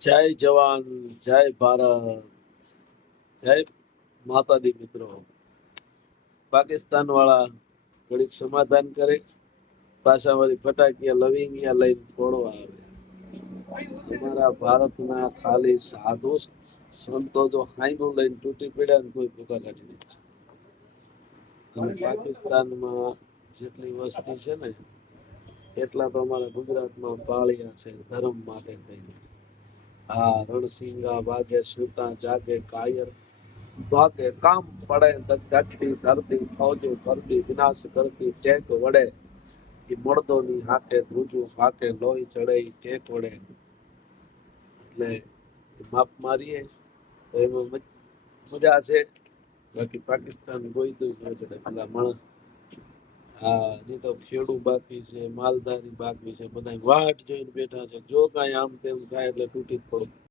જય જવાન, જય ભારત, જય માતાજી. મિત્રો, પાકિસ્તાન વાળા ઘડીક સમાધાન કરે, પાછા વળી ફટાકિયા લવિંગિયા લઈને ફોડવા આવે. અમારા ભારતના ખાલી સાધુ સંતો જો હાઈનું લઈને તૂટી પડ્યા ને તોય ભૂકા કાઢી દે છે. અને પાકિસ્તાનમાં જેટલી વસ્તી છે ને એટલા તો અમારા ગુજરાતમાં પાળિયા છે ધર્મ માટે થઈને. હા, રણસિંગા વાગે સૂતા જાગે કાયર ભાગે કામ પડે ધગધગતી ધરતી ફૌજો કરતી વિનાશ કરતી ટેક વડે એ મળદોની હાથે ધ્રુજું ફાકે લોહી ચડે ઈ ટેક વડે. એટલે માપ મારીએ તો એમાં મજા છે. બાકી પાકિસ્તાન કોઈ તો ન ચડે પેલા મણ. હા, હજી તો ખેડૂ બાકી છે, માલધારી બાકી છે, બધા વાટ જોઈને બેઠા છે. જો કાંઈ આમ તેમ થાય એટલે તૂટી જ પડે.